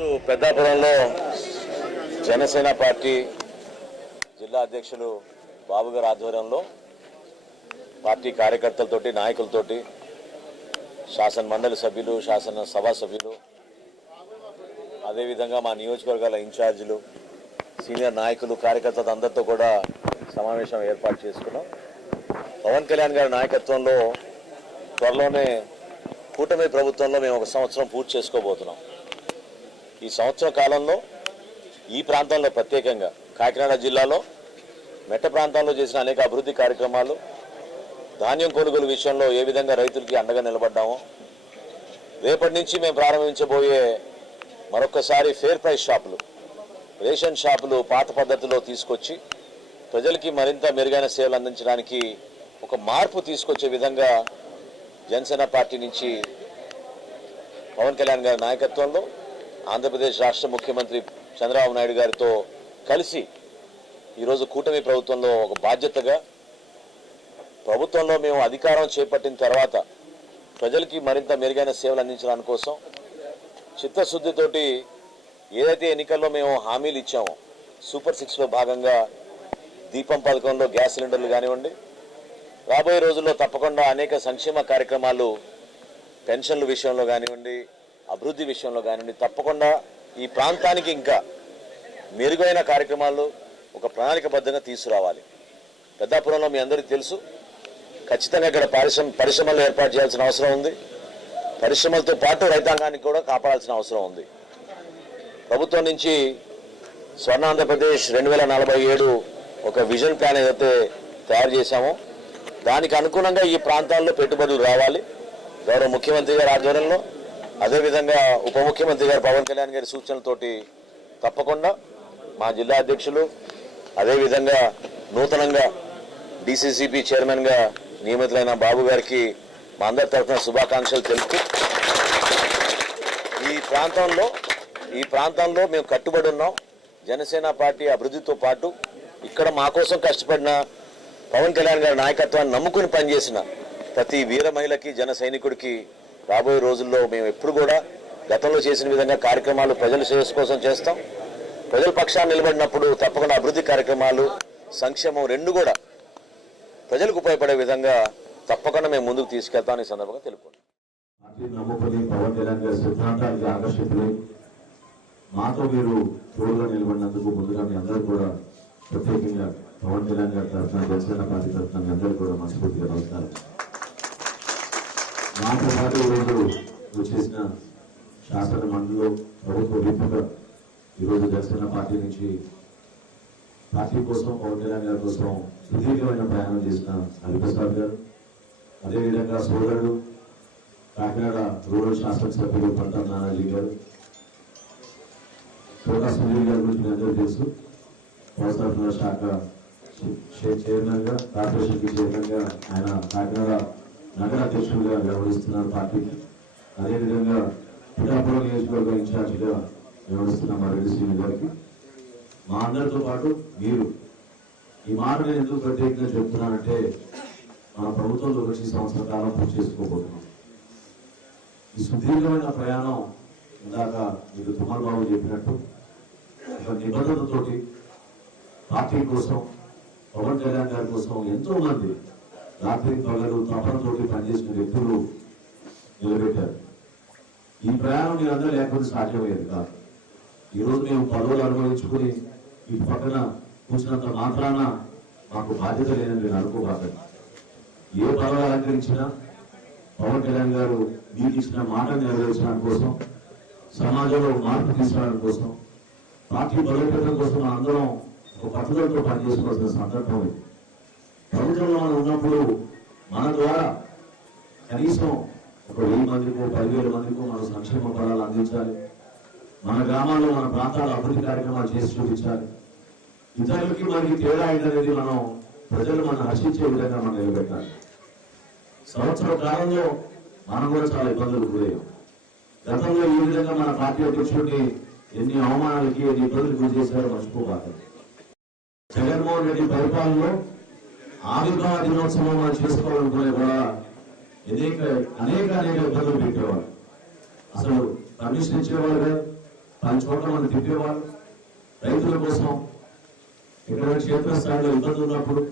ఈరోజు పెద్దాపురంలో జనసేన పార్టీ జిల్లా అధ్యక్షులు బాబు గారి ఆధ్వర్యంలో పార్టీ కార్యకర్తలతోటి నాయకులతోటి శాసన మండలి సభ్యులు శాసనసభ సభ్యులు అదేవిధంగా మా నియోజకవర్గాల ఇన్ఛార్జీలు సీనియర్ నాయకులు కార్యకర్తలు అందరితో కూడా సమావేశం ఏర్పాటు చేసుకున్నాం. పవన్ కళ్యాణ్ గారి నాయకత్వంలో త్వరలోనే కూటమి ప్రభుత్వంలో మేము 1 సంవత్సరం పూర్తి చేసుకోబోతున్నాం. ఈ సంవత్సర కాలంలో ఈ ప్రాంతంలో ప్రత్యేకంగా కాకినాడ జిల్లాలో మెట్ట ప్రాంతాల్లో చేసిన అనేక అభివృద్ధి కార్యక్రమాలు, ధాన్యం కొనుగోలు విషయంలో ఏ విధంగా రైతులకి అండగా నిలబడ్డామో, రేపటి నుంచి మేము ప్రారంభించబోయే మరొకసారి ఫేర్ ప్రైస్ షాపులు, రేషన్ షాపులు పాత పద్ధతిలో తీసుకొచ్చి ప్రజలకి మరింత మెరుగైన సేవలు అందించడానికి ఒక మార్పు తీసుకొచ్చే విధంగా జనసేన పార్టీ నుంచి పవన్ కళ్యాణ్ గారి నాయకత్వంలో ఆంధ్రప్రదేశ్ రాష్ట్ర ముఖ్యమంత్రి చంద్రబాబు నాయుడు గారితో కలిసి ఈరోజు కూటమి ప్రభుత్వంలో ఒక బాధ్యతగా ప్రభుత్వంలో మేము అధికారం చేపట్టిన తర్వాత ప్రజలకి మరింత మెరుగైన సేవలు అందించడానికి కోసం చిత్తశుద్ధితోటి ఏదైతే ఎన్నికల్లో మేము హామీలు ఇచ్చామో సూపర్ 6లో భాగంగా దీపం పథకంలో గ్యాస్ సిలిండర్లు కానివ్వండి, రాబోయే రోజుల్లో తప్పకుండా అనేక సంక్షేమ కార్యక్రమాలు పెన్షన్ల విషయంలో కానివ్వండి, అభివృద్ధి విషయంలో కానివ్వండి, తప్పకుండా ఈ ప్రాంతానికి ఇంకా మెరుగైన కార్యక్రమాలు ఒక ప్రణాళికబద్ధంగా తీసుకురావాలి. పెద్దాపురంలో మీ అందరికీ తెలుసు, ఖచ్చితంగా ఇక్కడ పరిశ్రమలు ఏర్పాటు చేయాల్సిన అవసరం ఉంది. పరిశ్రమలతో పాటు రైతాంగానికి కూడా కాపాడాల్సిన అవసరం ఉంది. ప్రభుత్వం నుంచి స్వర్ణాంధ్రప్రదేశ్ 2047 ఒక విజన్ ప్లాన్ ఏదైతే తయారు చేశామో దానికి అనుగుణంగా ఈ ప్రాంతాల్లో పెట్టుబడులు రావాలి. గౌరవ ముఖ్యమంత్రి గారి ఆధ్వర్యంలో అదేవిధంగా ఉప ముఖ్యమంత్రి గారు పవన్ కళ్యాణ్ గారి సూచనలతోటి తప్పకుండా మా జిల్లా అధ్యక్షులు అదేవిధంగా నూతనంగా డిసిసిబి చైర్మన్గా నియమితులైన బాబు గారికి మా అందరి తరఫున శుభాకాంక్షలు తెలుపుతూ ఈ ప్రాంతంలో మేము కట్టుబడి ఉన్నాం. జనసేన పార్టీ అభివృద్ధితో పాటు ఇక్కడ మా కోసం కష్టపడిన పవన్ కళ్యాణ్ గారి నాయకత్వాన్ని నమ్ముకుని పనిచేసిన ప్రతి వీర మహిళకి జన సైనికుడికి రాబోయే రోజుల్లో మేము ఎప్పుడు కూడా గతంలో చేసిన విధంగా కార్యక్రమాలు ప్రజల శ్రేయస్సు కోసం చేస్తాం. ప్రజల పక్షాన్ని నిలబడినప్పుడు తప్పకుండా అభివృద్ధి కార్యక్రమాలు, సంక్షేమం రెండు కూడా ప్రజలకు ఉపయోగపడే విధంగా తప్పకుండా మేము ముందుకు తీసుకెళ్తామని ఈ సందర్భంగా తెలుపుకుంటాం. పవన్ కళ్యాణ్ గారి సిద్ధాంతానికి ఆకర్షితులై మాతో మీరు తోడుగా నిలబడినందుకు ముందుగా మీ అందరూ కూడా ప్రత్యేకంగా పవన్ కళ్యాణ్ గారి తరఫున జనసేన పార్టీ తరఫున మీ అందరూ కూడా మనస్ఫూర్తిగా నమస్కారం. మాతో పాటు ఈరోజు వచ్చేసిన శాసన మండలిలో ప్రభుత్వ విప్పుగా ఈరోజు జనసేన పార్టీ నుంచి పార్టీ కోసం పవన్ కళ్యాణ్ గారి కోసం సుదీర్ఘమైన ప్రయాణం చేసిన హరిప్రసాద్ గారు, అదేవిధంగా సోదరుడు కాకినాడ రూరల్ శాసనసభ్యులు పంటం నానాజీ గారు, కోటా సునీల్ గారి గురించి మీ అందరూ తెలుసు. వ్యవసాయ శాఖ చైర్మన్ గా, కార్పొరేషన్ కి చైర్మన్ గా ఆయన కాకినాడ నగర అధ్యక్షులుగా వ్యవహరిస్తున్నారు పార్టీకి. అదేవిధంగా పిఠాపురం నియోజకవర్గ ఇన్ఛార్జిగా వ్యవహరిస్తున్న మా రెడ్డి శ్రీని గారికి, మా అందరితో పాటు మీరు ఈ మాట నేను ఎందుకు ప్రత్యేకంగా చెప్తున్నానంటే మన ప్రభుత్వంలో వచ్చి సంవత్సర కాలం పూర్తి చేసుకోబోతున్నాం. ఈ సుదీర్ఘమైన ప్రయాణం ఇందాక మీకు తుమ్మల్ బాబు చెప్పినట్టు ఒక నిబద్ధతతోటి పార్టీ కోసం పవన్ కళ్యాణ్ గారి కోసం ఎంతో మంది రాత్రి పగలు తపనతోటి పనిచేసిన వ్యక్తులు నిలబెట్టారు. ఈ ప్రయాణం మీరందరూ లేకపోతే సాధ్యమయ్యేది కాదు. ఈరోజు మేము పదవులు అనుభవించుకుని ఈ పక్కన కూర్చున్నంత మాత్రాన మాకు బాధ్యత లేదని నేను అనుకోబాకండి. ఏ పదవులు అలంకరించినా పవన్ కళ్యాణ్ గారు మీకు ఇచ్చిన మాటను నెరవేర్చడానికి కోసం, సమాజంలో మార్పు తీసుకురావడం కోసం, పార్టీ బలోపేతం కోసం అందరం ఒక పట్టుదలతో పనిచేసుకోవాల్సిన సందర్భం ఇది. ప్రభుత్వంలో మనం ఉన్నప్పుడు మన ద్వారా కనీసం ఒక 1000 మందికో 10,000 మందికో మన సంక్షేమ ఫలాలు అందించాలి. మన గ్రామాల్లో మన ప్రాంతాల అభివృద్ధి కార్యక్రమాలు చేసి చూపించాలి. ఇతరులకి మనకి తేడా ఏంటనేది మనం ప్రజలు మనం హర్షించే విధంగా మనం నిలబెట్టాలి. సంవత్సర కాలంలో మనం కూడా చాలా ఇబ్బందులు గురయ్యాం. గతంలో ఈ విధంగా మన పార్టీ అధ్యక్షుడిని ఎన్ని అవమానాలకి ఎన్ని ఇబ్బందులు గురి చేశారో మర్చిపోబాకండి. జగన్మోహన్ రెడ్డి పరిపాలనలో ఆవిర్భావ దినోత్సవం మనం చేసుకోవాలనుకునే కూడా అనేక ఇబ్బందులు పెట్టేవాడు. అసలు పర్మిషన్ ఇచ్చేవాడు కాదు, 10 చోట్ల మనం తిప్పేవాళ్ళు రైతుల కోసం. ఎక్కడ క్షేత్రస్థాయిలో ఇబ్బంది ఉన్నప్పుడు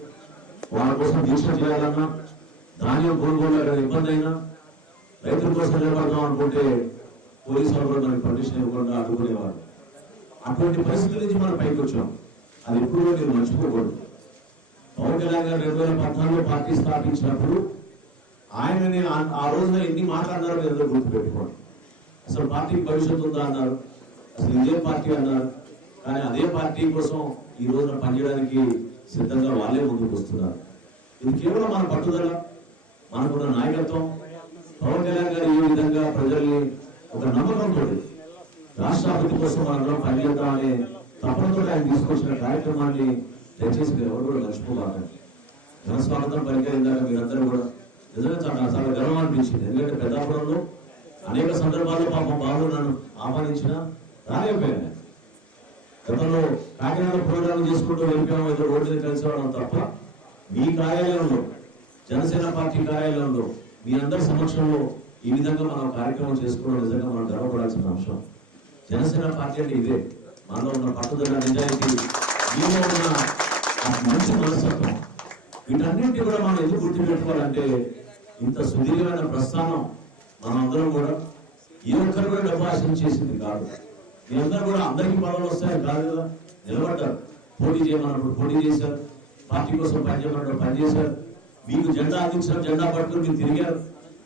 వాళ్ళ కోసం దీక్ష చేయాలన్నా, ధాన్యం కొనుగోలు అక్కడ ఇబ్బంది అయినా రైతుల కోసం నిలబడదాం అనుకుంటే పోలీసు వాళ్ళు కూడా మనకి పర్మిషన్ ఇవ్వకుండా అడ్డుకునేవారు. అటువంటి పరిస్థితి నుంచి మనం పైకి వచ్చాం. అది ఎప్పుడు మీరు మర్చిపోకూడదు. పవన్ కళ్యాణ్ గారు 2014లో పార్టీ స్థాపించినప్పుడు ఆయనని ఆ రోజున ఎన్ని మాట్లాడినారో మీరు అందరూ గుర్తుపెట్టుకోండి. అసలు పార్టీకి భవిష్యత్తు ఉందా అన్నారు, అసలు ఇదే పార్టీ అన్నారు. కానీ అదే పార్టీ కోసం ఈ రోజున పనిచేయడానికి సిద్ధంగా వాళ్ళే ముందుకు వస్తున్నారు. ఇది కేవలం మన పట్టుదల, మనకున్న నాయకత్వం. పవన్ కళ్యాణ్ గారు ఈ విధంగా ప్రజల్ని ఒక నమ్మకంతో రాష్ట్ర అభివృద్ధి కోసం మనం పనిచేద్దామనే తపనతో ఆయన తీసుకొచ్చిన కార్యక్రమాన్ని దయచేసి మీరు ఎవరు కూడా మర్చిపోబాకండి. జనస్వాగతం పలికేందాక మీరందరూ కూడా నిజంగా చాలా గర్వం అనిపించింది. ఎందుకంటే పెద్దాపురంలో అనేక సందర్భాల్లో పాపం బాబు నన్ను ఆహ్వానించిన రాలేకపోయాను. గతంలో కాకినాడ ప్రోగ్రాం చేసుకుంటూ వెళ్ళిపోయాము, ఏదో రోడ్డు మీద కలిసేవాళ్ళం తప్ప మీ కార్యాలయంలో, జనసేన పార్టీ కార్యాలయంలో మీ అందరి సమక్షంలో ఈ విధంగా మనం కార్యక్రమం చేసుకోవడం నిజంగా మనం గర్వపడాల్సిన అంశం. జనసేన పార్టీ అంటే ఇదే, మనలో ఉన్న పట్టుదల, నిజాయితీ, మీలో ఉన్న మంచి మనస్తత్వం, వీటన్నింటి కూడా మనం ఎందుకు గుర్తుపెట్టుకోవాలంటే ఇంత సుదీర్ఘమైన ప్రస్థానం మనందరం కూడా ఏ ఒక్కరు కూడా డబ్బు ఆశించేసింది కాదు. మీరందరూ కూడా అందరికీ పదవులు వస్తాయని కాదు కదా, నిలబడ్డారు. పోటీ చేయమన్నప్పుడు పోటీ చేశారు, పార్టీ కోసం పనిచేయమన్నప్పుడు పనిచేశారు. మీకు జెండా అందించిన జెండా పట్టుకుని మీరు తిరిగారు.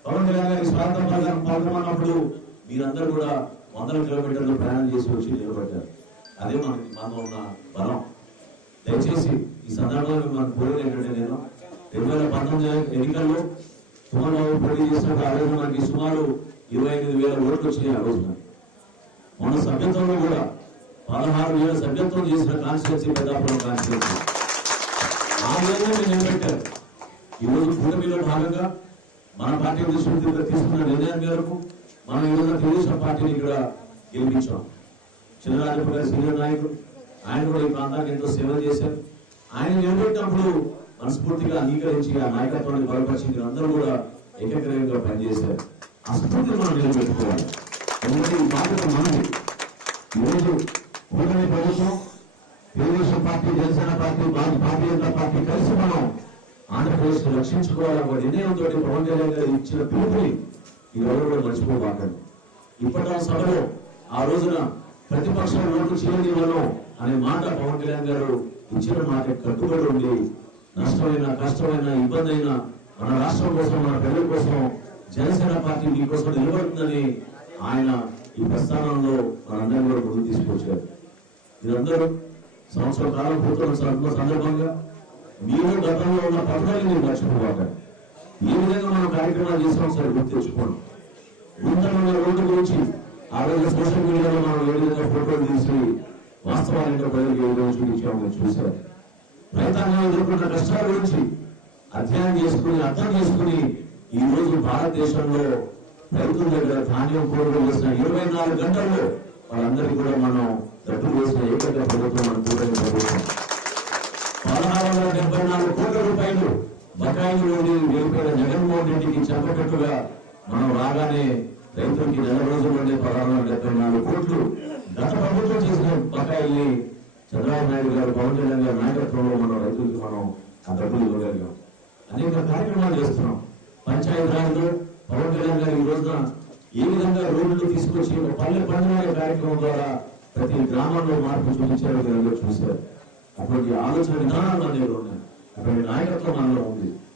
పవన్ కళ్యాణ్ గారి స్వాగతం పలకమన్నప్పుడు మీరందరూ కూడా 100 కిలోమీటర్లు ప్రయాణం చేసి వచ్చి నిలబడ్డారు. అదే మనలో ఉన్న బలం. దయచేసి ఈ సందర్భంలో మనకు కోరేది ఏంటంటే, నేను 2019 ఎన్నికల్లో సుమారు బాబు పోటీ చేసినప్పుడు ఆ రోజు మనకి సుమారు 25,000 ఓట్లు వచ్చినాయి. ఆ రోజున మన సభ్యత్వంలో కూడా 16,000 సభ్యత్వం చేసిన కాన్స్టిట్యున్సీ పెద్దాపురం కాన్స్టిట్యున్సీ. ఆ విధంగా మీరు నిలబెట్టారు. ఈ రోజు కూటమిలో భాగంగా మన పార్టీ దృష్టి తీసుకున్న నిర్ణయం మేరకు మనం ఈ రోజు తెలుగుదేశం పార్టీని ఇక్కడ గెలిపించాం. చిన్నరాజప్ప గారి సీనియర్ నాయకుడు, ఆయన కూడా ఈ ప్రాంతానికి ఎంతో సేవ చేశారు. ఆయన నిలబెట్టినప్పుడు మనస్ఫూర్తిగా అంగీకరించి ఆ నాయకత్వాన్ని బలపరిచి అందరూ కూడా ఏకగ్రీవంగా పనిచేశారు. ఆ స్ఫూర్తిని మనం నిలబెట్టుకోవాలి. ఎందుకంటే ఈ బాధ్యత మనది. ఈరోజు కూటమి ప్రభుత్వం, Telugu Desam party, Janasena party, Bharatiya Janata party కలిసి మనం ఆంధ్రప్రదేశ్ రక్షించుకోవాలన్న నిర్ణయంతో పవన్ కళ్యాణ్ గారు ఇచ్చిన పిలుపుని ఎవరు కూడా మర్చిపోబాకండి. ఇప్పటి సభలో ఆ రోజున ప్రతిపక్షం ఓటు చేయనివ్వను అనే మాట పవన్ కళ్యాణ్ గారు ఇచ్చిన మాట కట్టుబడి ఉండి నష్టమైన, కష్టమైన, ఇబ్బంది అయినా మన రాష్ట్రం కోసం, మన ప్రజల కోసం జనసేన పార్టీ మీకోసం నిలబడుతుందని ఆయన ఈ ప్రస్థానంలో మనందరినీ కూడా ముందుకు తీసుకొచ్చారు. మీరందరూ సంవత్సరం కాలం పూర్తయిన సందర్భంగా మీరు గతంలో ఉన్న పథకాన్ని మీరు మర్చిపోవాలి. ఏ విధంగా మనం కార్యక్రమాలు చేసాం సరే గుర్తు తెచ్చుకోండి. గుంతలున్న రోడ్డు గురించి ఆ రోజు సోషల్ మీడియాలో మనం ఏ విధంగా ఫోటోలు తీసి వాస్తవానికి ప్రజలకు ఏ విధంగా చూపించామో మీరు చూశారు. రైతాంగం ఎదుర్కొన్న కష్టాల గురించి అధ్యయనం చేసుకుని, అర్థం చేసుకుని ఈ రోజు భారతదేశంలో రైతుల దగ్గర ధాన్యం కొనుగోలు చేసిన 24 గంటల్లో వాళ్ళందరికీ కూడా మనం డబ్బులు వేసిన ఏకైక ప్రభుత్వం మన కూటమి ప్రభుత్వం. 1674 కోట్ల రూపాయలు బకాయిలు వెళ్ళిపోయిన జగన్మోహన్ రెడ్డికి చెప్పేటట్టుగా మనం రాగానే రైతులకి నెల రోజుల్లోనే 1674 కోట్లు గత ప్రభుత్వం చేసిన బకాయిల్ని చంద్రబాబు నాయుడు గారు, పవన్ కళ్యాణ్ గారి నాయకత్వంలో మనం రైతులకి మనం ఆ డబ్బులు ఇవ్వగలిగాం. అనేక కార్యక్రమాలు చేస్తున్నాం. పంచాయతీరాజ్లో పవన్ కళ్యాణ్ గారు ఈ రోజున ఏ విధంగా రోడ్లు తీసుకొచ్చి ఒక పల్లె పండుగ కార్యక్రమం ద్వారా ప్రతి గ్రామంలో మార్పు చూపించారు, చూశారు. అటువంటి ఆలోచన విధానాలు అనేవి ఉన్నాయి. అటువంటి నాయకత్వం మనలో ఉంది.